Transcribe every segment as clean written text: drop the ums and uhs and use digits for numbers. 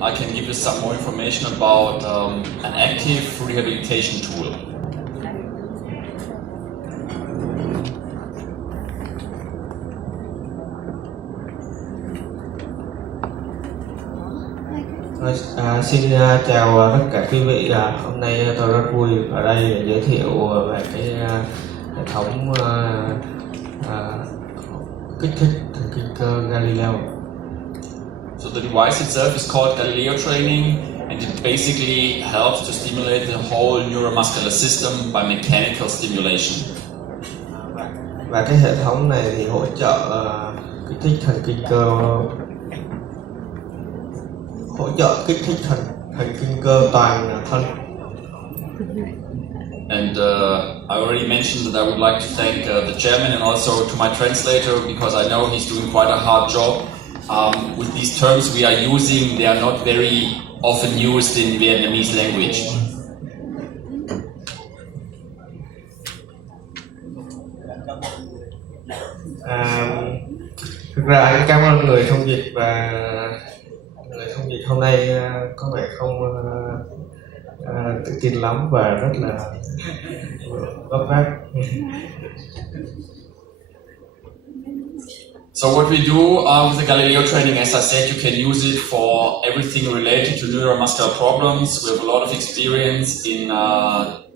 I can give you some more information about an active rehabilitation tool. Xin chào tất cả quý vị. Hôm nay tôi rất vui ở đây để giới thiệu về cái hệ thống kích thích thần kinh cơ Galileo. So the device itself is called Galileo training, and it basically helps to stimulate the whole neuromuscular system by mechanical stimulation. Và cái hệ thống này thì hỗ trợ kích thích thần kinh cơ, thần kinh cơ toàn thân. And I already mentioned that I would like to thank the chairman and also to my translator, because I know he's doing quite a hard job. With these terms we are using, they are not very often used in Vietnamese language. Thực ra anh cảm ơn người thông dịch, và người thông dịch hôm nay có vẻ không tự tin lắm và rất là vấp váp. So what we do with the Galileo training, as I said, you can use it for everything related to neuromuscular problems. We have a lot of experience in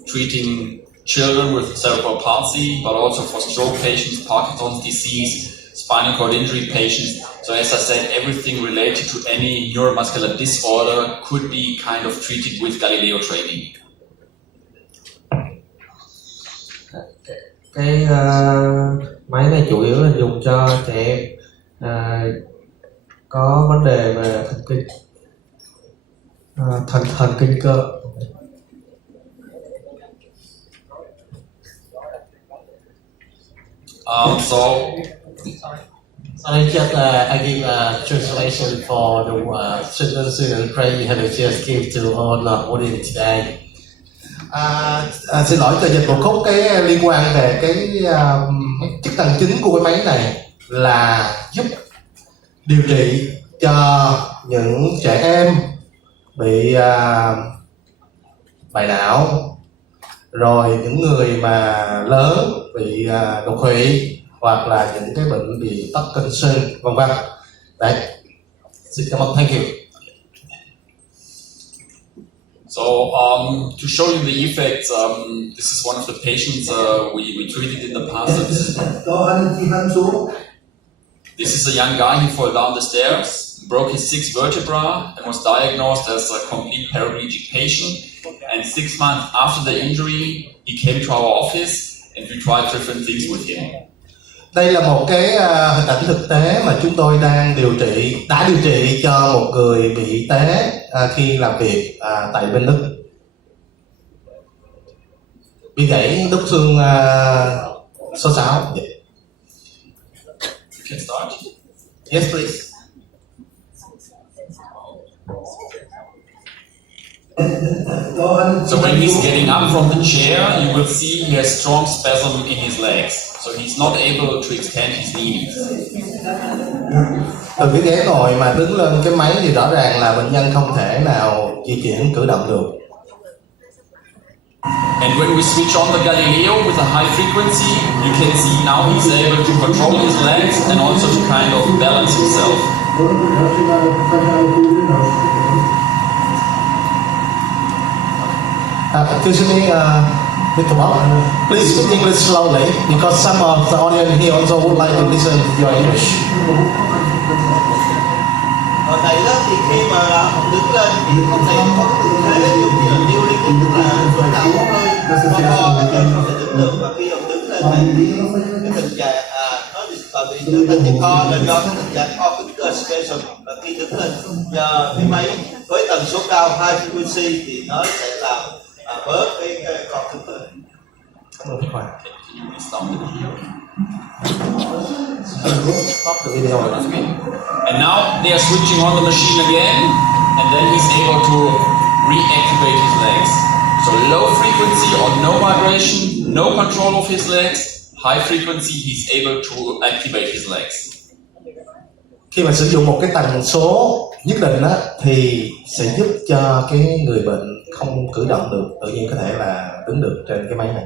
treating children with cerebral palsy, but also for stroke patients, Parkinson's disease, spinal cord injury patients. So as I said, everything related to any neuromuscular disorder could be kind of treated with Galileo training. Cái máy này chủ yếu là dùng cho trẻ em có vấn đề về thần kinh, thần kinh cơ. I give a translation for the students pray you have a chance give to all the audience today. Xin lỗi, tôi dịch một khúc cái liên quan về cái chức năng chính của cái máy này là giúp điều trị cho những trẻ em bị bại não, rồi những người mà lớn bị đột quỵ, hoặc là những cái bệnh bị tắc kinh xương, vân vân. Đấy. Xin cảm ơn, thank you. So to show you the effects, this is one of the patients we treated in the past. This is a young guy who fell down the stairs, broke his 6 vertebrae, and was diagnosed as a complete paraplegic patient. And 6 months after the injury, he came to our office and we tried different things with him. Đây là một cái hình ảnh thực tế mà chúng tôi đã điều trị cho một người bị té khi làm việc tại bên Đức, bị gãy đốt xương số 6. You can start. Yes, please. So when he's getting up from the chair, you will see he has strong spasm in his legs. So he's not able to extend his knees. Từ cái ghế ngồi mà đứng lên cái máy thì rõ ràng là bệnh nhân không thể nào di chuyển cử động được. And when we switch on the Galileo with a high frequency, you can see now he's able to control his legs and also to kind of balance himself. Excuse me, Mr. Bob, please speak English slowly because some of the audience here also would like to listen to your English. Ở đây đó thì khi mà ông đứng lên thì không thể có cái tư thế giống như là điêu linh, tức là số đầu hơi co co để không thể tưởng tượng, và khi ông đứng lên thì cái tình trạng nó bị tự thân thì co là do cái tình trạng co cứng cơ station, và khi đứng lên do cái máy với tần số cao high frequency thì nó sẽ làm bớt cái co cứng cơ. Stop the video. And now they are switching on the machine again, and then he's able to reactivate his legs. So low frequency or no vibration, no control of his legs. High frequency, he's able to activate his legs. khi mà sử dụng một cái tần số nhất định á, thì sẽ giúp cho cái người bệnh không cử động được, tự nhiên có thể là đứng được trên cái máy này.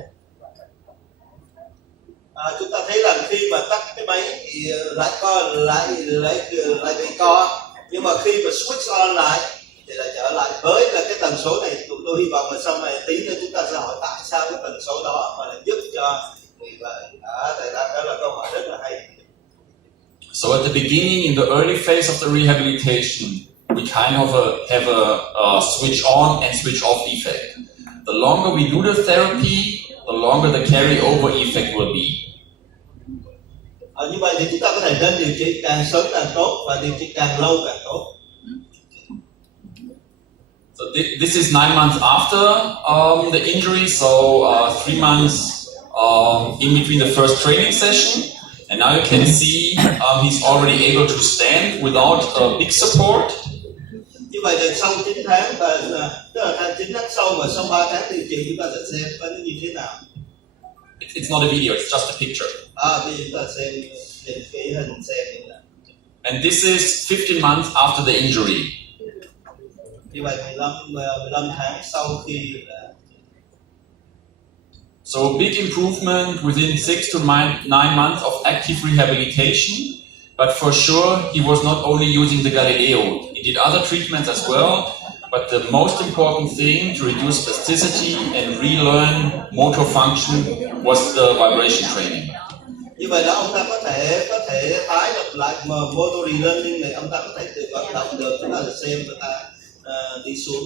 Chúng ta thấy là khi mà tắt cái máy thì lại bị co, nhưng mà khi mà switch on lại thì lại trở lại với là cái tần số này. Tôi hy vọng là sau này tí nữa chúng ta sẽ hỏi tại sao cái tần số đó mà lại giúp cho người bệnh. Đó là câu hỏi rất là hay. So at the beginning, in the early phase of the rehabilitation, we kind of have a switch on and switch off effect. The longer we do the therapy, the longer the carry-over effect will be. Như vậy thì chúng ta có thể nên điều trị càng sớm càng tốt và điều trị càng lâu càng tốt. So this is 9 months after the injury, so 3 months in between the first training session. And now you can see he's already able to stand without a big support. Như vậy thì sau 9 tháng, tức là 9 tháng sau và sau 3 tháng điều trị, chúng ta sẽ xem nó như thế nào. It's not a video, it's just a picture. Bây giờ chúng ta xem cái hình xem như thế nào. And this is 15 months after the injury. Như vậy 15 tháng sau khi So a big improvement within 6 to 9 months of active rehabilitation, but for sure he was not only using the Galileo. He did other treatments as well, but the most important thing to reduce spasticity and relearn motor function was the vibration training. Như vậy là ông ta có thể tái lập lại motor relearning này, ông ta có thể tự vận động được, chúng ta sẽ xem người ta đi xuống.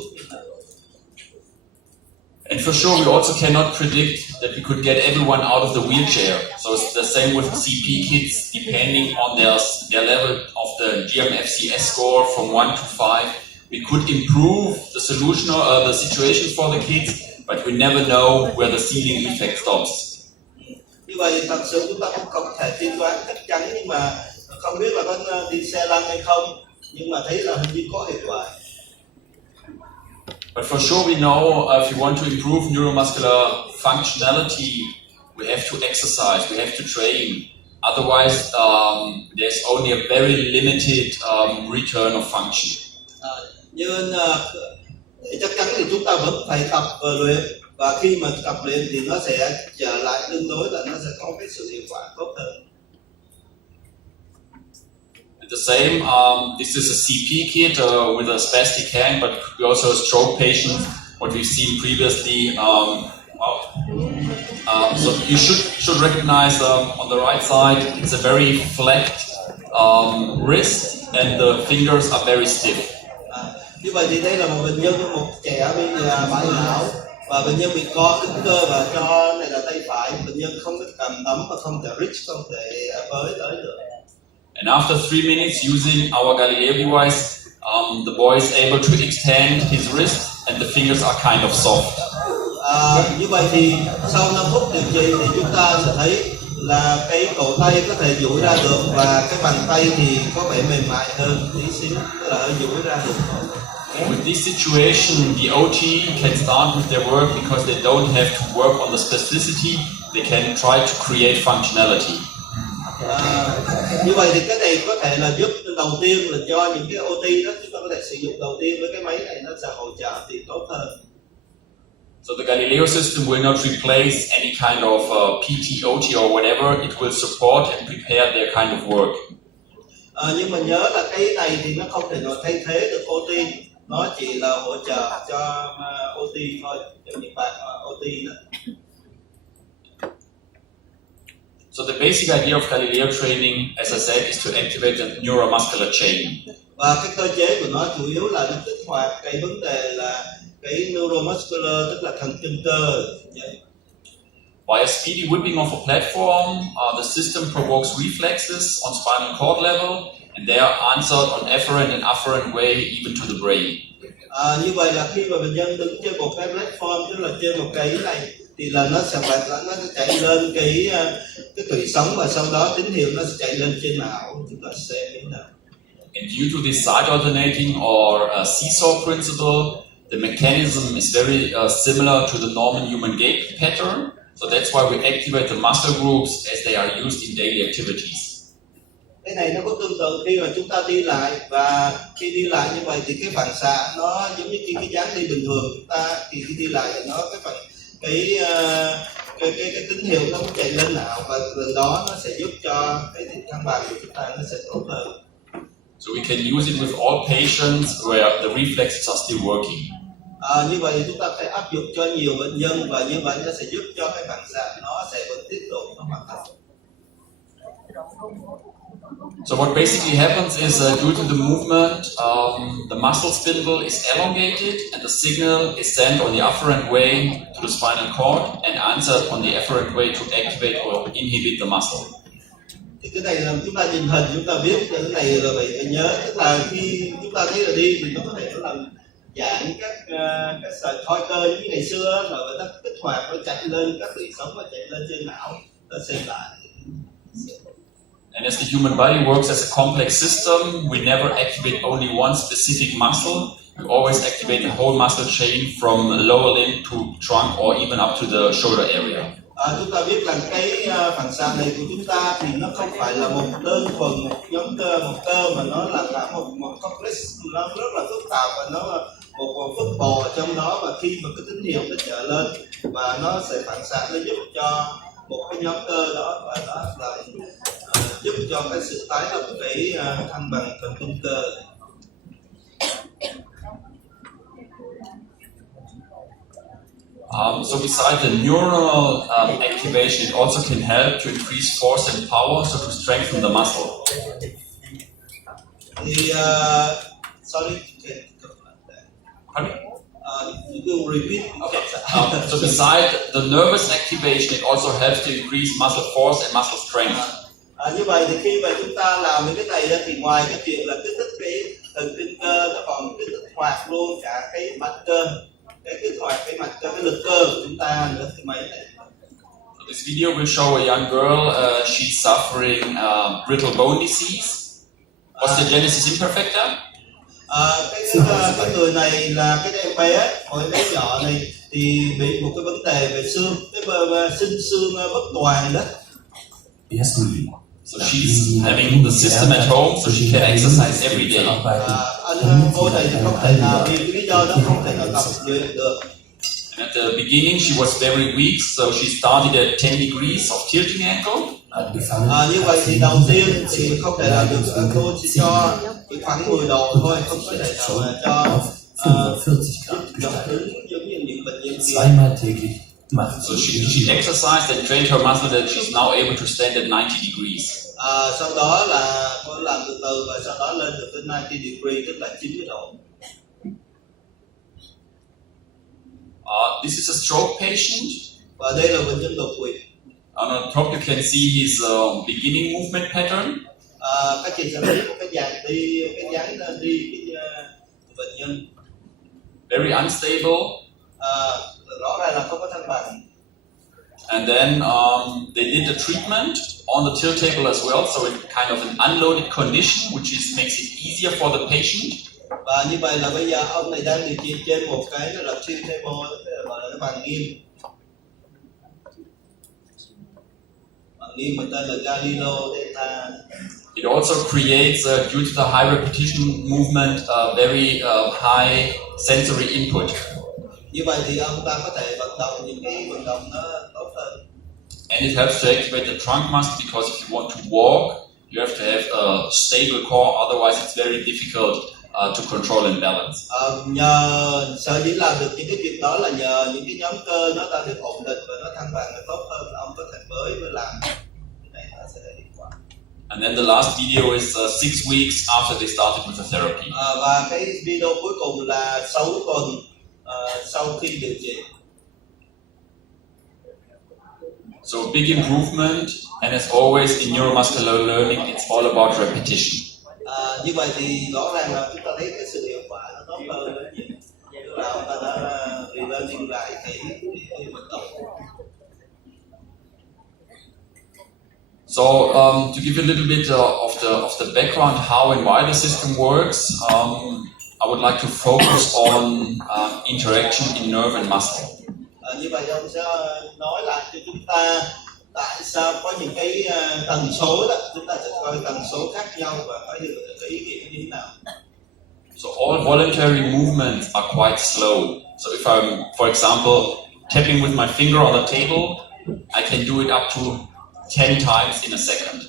And for sure, we also cannot predict that we could get everyone out of the wheelchair. So it's the same with CP kids, depending on their level of the GMFCS score from 1 to 5. We could improve the solution or the situation for the kids, but we never know where the ceiling effect stops. Như vậy thật sự chúng ta cũng không thể tiên đoán chắc chắn, nhưng mà không biết là có đi xe lăn hay không, nhưng mà thấy là hình như có hiệu quả. But for sure we know if you want to improve neuromuscular functionality, we have to exercise, we have to train. Otherwise, there's only a very limited return of function. Chắc chắn thì chúng ta vẫn phải tập và luyện, và khi mà tập luyện thì nó sẽ trở lại tương đối là nó sẽ có cái sự hiệu quả tốt hơn. The same, this is a CP kid with a spastic hand, but we also a stroke patient, what we've seen previously. So you should recognize on the right side, it's a very flat wrist and the fingers are very stiff. Như vậy thì đây là một bệnh nhân, một trẻ bị bại não và bệnh nhân bị co cứng cơ, và cho này là tay phải, bệnh nhân không có cầm nắm và không thể reach, không thể với tới được. And after 3 minutes using our Galileo device, the boy is able to extend his wrist and the fingers are kind of soft. Như vậy thì sau 5 phút điều trị thì chúng ta sẽ thấy là cái cổ tay có thể duỗi ra được và cái bàn tay thì có vẻ mềm mại hơn tí xíu, tức là duỗi ra được. With this situation, the OT can start with their work because they don't have to work on the spasticity, they can try to create functionality. Như vậy thì cái này có thể là giúp đầu tiên là cho những cái OT đó, chúng ta có thể sử dụng đầu tiên với cái máy này, nó sẽ hỗ trợ thì tốt hơn. So the Galileo system will not replace any kind of PT, OT or whatever, it will support and prepare their kind of work. Nhưng mà nhớ là cái này thì nó không thể nào thay thế được OT, nó chỉ là hỗ trợ cho OT thôi, cho những bạn OT đó. So the basic idea of Galileo training, as I said, is to activate the neuromuscular chain. Và cái cơ chế của nó chủ yếu là nó kích hoạt cái vấn đề là cái neuromuscular, tức là thần kinh cơ. By a speedy whipping of a platform, the system provokes reflexes on spinal cord level, and they are answered on efferent and afferent way even to the brain. Như vậy là khi mà bệnh nhân đứng trên một cái platform, tức là trên một cái này, thì là nó sẽ chạy lên cái tủy sống, và sau đó tín hiệu nó sẽ chạy lên trên não, chúng ta xem thế nào. And due to this side alternating or seesaw principle, the mechanism is very similar to the normal human gait pattern. So that's why we activate the muscle groups as they are used in daily activities. cái này nó có tương tự khi mà chúng ta đi lại, và khi đi lại như vậy thì cái phản xạ nó giống như cái dáng đi bình thường chúng ta, thì khi đi lại thì nó cái tín hiệu nó cũng chạy lên não, và từ đó nó sẽ giúp cho cái thăng bằng của chúng ta nó sẽ tốt hơn. So we can use it with all patients where the reflexes are still working. Như vậy thì chúng ta phải áp dụng cho nhiều bệnh nhân, và như vậy nó sẽ giúp cho cái phản xạ nó sẽ vẫn tiếp tục nó hoạt động. So what basically happens is due to the movement, the muscle spindle is elongated and the signal is sent on the afferent way to the spinal cord and answered on the efferent way to activate or inhibit the muscle. Thì cái này là chúng ta nhìn hình chúng ta biết cái này là phải nhớ, tức là khi chúng ta thấy là đi thì nó có thể làm giãn các sợi thoi cơ như ngày xưa, rồi người ta kích hoạt nó chạy lên các tủy sống và chạy lên trên não, nó xem lại. And as the human body works as a complex system, we never activate only one specific muscle. We always activate the whole muscle chain from lower limb to trunk or even up to the shoulder area. Chúng ta biết rằng cái phản xạ này của chúng ta thì nó không phải là một đơn thuần một nhóm cơ, một cơ, mà nó là cả một complex, nó rất là phức tạp, và nó là một phức bò ở trong đó, và khi mà cái tín hiệu nó trở lên và nó sẽ phản xạ, nó giúp cho một cái nhóm cơ đó, và đó là giúp cho cái sự tái hợp cái thăng bằng thần kinh cơ. So besides the neuronal activation, it also can help to increase force and power, so to strengthen the muscle. Thì sorry, Pardon? you will repeat. Okay. So besides the nervous activation, it also helps to increase muscle force and muscle strength. Như vậy thì khi mà chúng ta làm những cái này đó, thì ngoài cái chuyện là kích thích cái thần kinh cơ, nó còn kích thích hoạt luôn cả cái mạch cơ, cái kích hoạt cái mạch cơ, cái lực cơ của chúng ta nữa. Thì máy này. So this video will show a young girl. She's suffering brittle bone disease, osteogenesis imperfecta. Cái người này là cái em bé, hồi bé nhỏ này thì bị một cái vấn đề về xương, cái sinh xương bất toàn đó. So she's having the system at home, so she can exercise every day. Cô này thì không thể nào, vì lý do đó không thể nào tập luyện được. And at the beginning, she was very weak, so she started at 10 degrees of tilting angle. Như vậy thì đầu tiên thì không thể làm được, cô chỉ cho khoảng 10 độ thôi, không có thể nào cho giống như những bệnh nhân kia. So she exercised and trained her muscle that she's now able to stand at 90 degrees. Sau đó là cô làm từ từ, và sau đó lên được tới 90 degree, tức là 90 độ. This is a stroke patient. Và đây là bệnh nhân đột quỵ. On the top you can see his beginning movement pattern. Các chị sẽ thấy một cái dáng đi của bệnh nhân. Very unstable. Rõ ràng là không có thăng bằng. And then they did the treatment on the tilt table as well, so it's kind of an unloaded condition, which makes it easier for the patient. Và như vậy là bây giờ ông này đang điều trị trên một cái là tilt table, gọi là cái bàn nghiêm. Bàn nghiêm mình tên là Galileo Delta. It also creates, due to the high repetition movement, very high sensory input. Như vậy thì ông ta có thể vận động những cái vận động nó tốt hơn. And it helps to activate the trunk muscle, because if you want to walk, you have to have a stable core, otherwise it's very difficult to control and balance. Nhờ sở dĩ làm được những cái việc đó là nhờ những cái nhóm cơ nó đã được ổn định và nó thăng bằng nó tốt hơn, ông có thể mới làm cái này nó sẽ hiệu quả. And then the last video is 6 weeks after they started with the therapy. Và cái video cuối cùng là 6 tuần sau khi điều trị. So big improvement, and as always in neuromuscular learning, it's all about repetition. Như vậy thì rõ ràng là chúng ta thấy cái sự hiệu quả nó tốt hơn rất nhiều. Tức là ông ta đã relearning lại cái vận động. So to give you a little bit of the background, how and why the system works, I would like to focus on interaction in nerve and muscle. Như vậy ông sẽ nói lại cho chúng ta tại sao có những cái tần số đó, chúng ta sẽ coi tần số khác nhau và có hiểu được cái ý nghĩa như thế nào. So all voluntary movements are quite slow. So if I'm, for example, tapping with my finger on the table, I can do it up to 10 times in a second.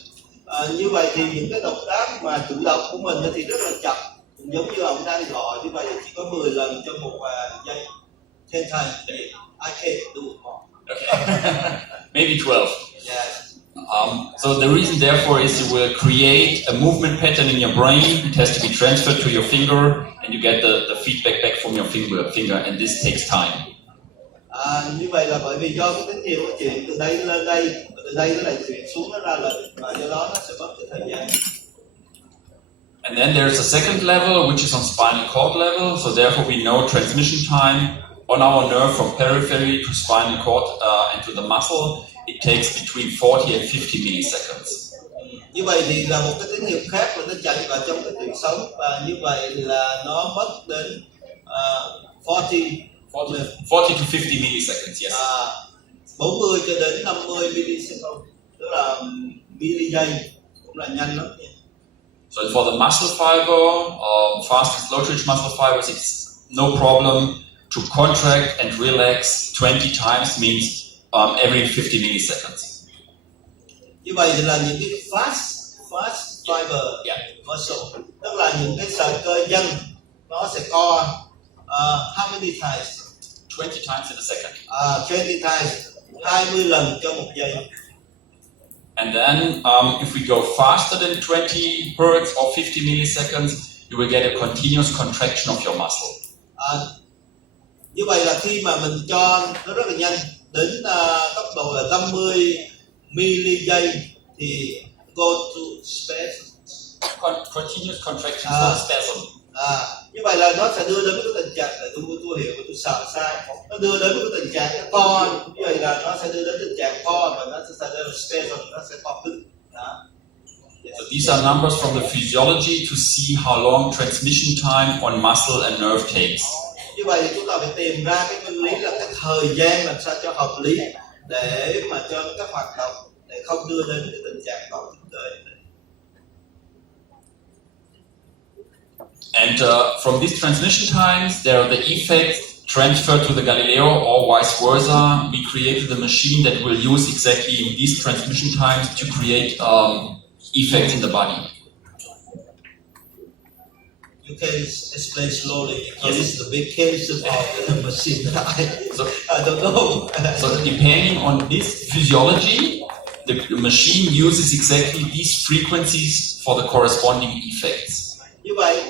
Như vậy thì những cái động tác mà chủ động của mình thì rất là chậm, cũng giống như ông đang gọi như vậy chỉ có 10 lần trong một giây. 10 times a day. I can't do it more. Okay. Maybe 12. Yes. So the reason therefore is you will create a movement pattern in your brain. It has to be transferred to your finger and you get the feedback back from your finger and this takes time. Như vậy là bởi vì do cái tín hiệu nó chuyển từ đây lên đây, từ đây nó lại chuyển xuống nó ra lệnh và do đó nó sẽ mất cái thời gian. And then there's a second level which is on spinal cord level. So therefore we know transmission time on our nerve from periphery to spinal cord and to the muscle. It takes between 40 and 50 milliseconds. Như vậy thì là một cái tín hiệu khác mà nó chạy vào trong cái tủy sống và như vậy là nó mất đến 40 to 50 milliseconds, yes. 40 cho đến 50 millisecond, tức là giây, cũng là nhanh lắm. So for the muscle fiber, fast and slow twitch muscle fibers, it's no problem to contract and relax 20 times, means every 50 milliseconds. Như vậy thì là những cái fast fiber muscle, tức là những cái sợi cơ nhân nó sẽ co how many times? 20 times in a second. 20 times, 20 lần trong một giây. And then if we go faster than 20 hertz or 50 milliseconds, you will get a continuous contraction of your muscle. Như vậy là khi mà mình cho nó rất là nhanh đến tốc độ là 50 mili giây thì go to spasm. Continuous contraction for spasm. Như vậy là nó sẽ đưa đến cái tình trạng là tôi hiểu, tôi sợ sai. Nó đưa đến cái tình trạng nó co, như vậy là nó sẽ đưa đến tình trạng co và nó sẽ xảy ra spasm, nó sẽ co cứng. So these are numbers from the physiology to see how long transmission time on muscle and nerve takes. Như vậy thì chúng ta phải tìm ra cái nguyên lý là cái thời gian làm sao cho hợp lý để mà cho các hoạt động để không đưa đến cái tình trạng co cứng cơ. And from these transmission times, there are the effects transferred to the Galileo or vice versa. We created a machine that will use exactly these transmission times to create effects in the body. You can explain slowly because it's the big case of the machine. I don't know. So depending on this physiology, the machine uses exactly these frequencies for the corresponding effects. Như vậy,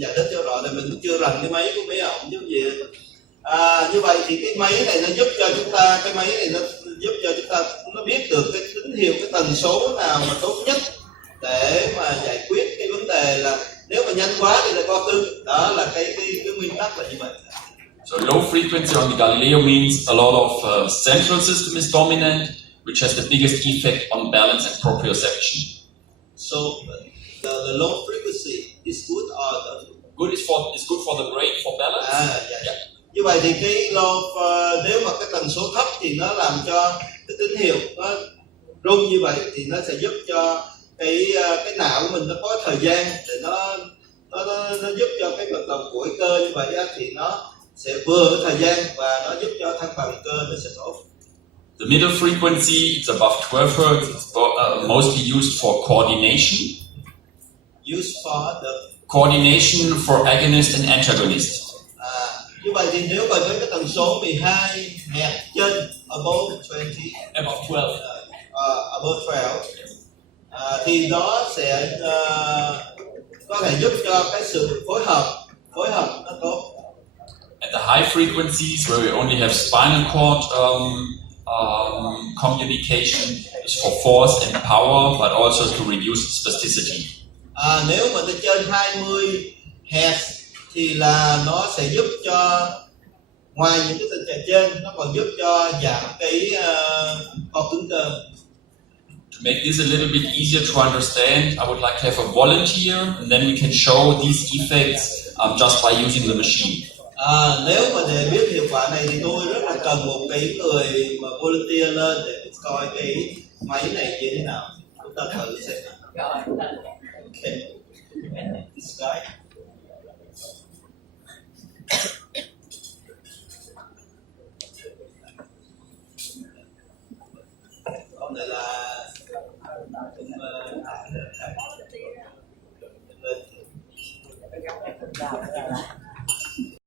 giải thích cho rõ là mình chưa rành cái máy của mấy ông giúp gì. Như vậy thì cái máy này nó giúp cho chúng ta, nó biết được cái tín hiệu, cái tần số nào mà tốt nhất để mà giải quyết cái vấn đề là nếu mà nhanh quá thì là co cứng. Đó là cái nguyên tắc là như vậy. So low frequency on the Galileo means a lot of central system is dominant, which has the biggest effect on balance and proprioception. So the low frequency is good or is good for the brain for balance. Yeah. Như vậy thì cái nếu mà cái tần số thấp thì nó làm cho cái tín hiệu nó rung như vậy thì nó sẽ giúp cho cái não của mình nó có thời gian để nó giúp cho cái vận động của cái cơ như vậy thì nó sẽ vừa cái thời gian và nó giúp cho thăng bằng cơ nó sẽ tốt. The middle frequency is above 12 Hz. It's mostly used for coordination. Used for the coordination for agonist and antagonist. Như vậy thì nếu mà với cái tần số 12 Hz trên above 12 thì nó sẽ có thể giúp cho cái sự phối hợp nó tốt. At the high frequencies where we only have spinal cord communication is for force and power, but also to reduce spasticity. Nếu mà tới trên 20 Hz thì là nó sẽ giúp cho ngoài những cái tình trạng trên nó còn giúp cho giảm cái co cứng cơ. To make this a little bit easier to understand, I would like to have a volunteer and then we can show these effects just by using the machine. Nếu mà để biết hiệu quả này thì tôi rất là cần một cái người mà volunteer lên để coi cái máy này như thế nào. Chúng ta thử xem. Okay. This guy. Ông này là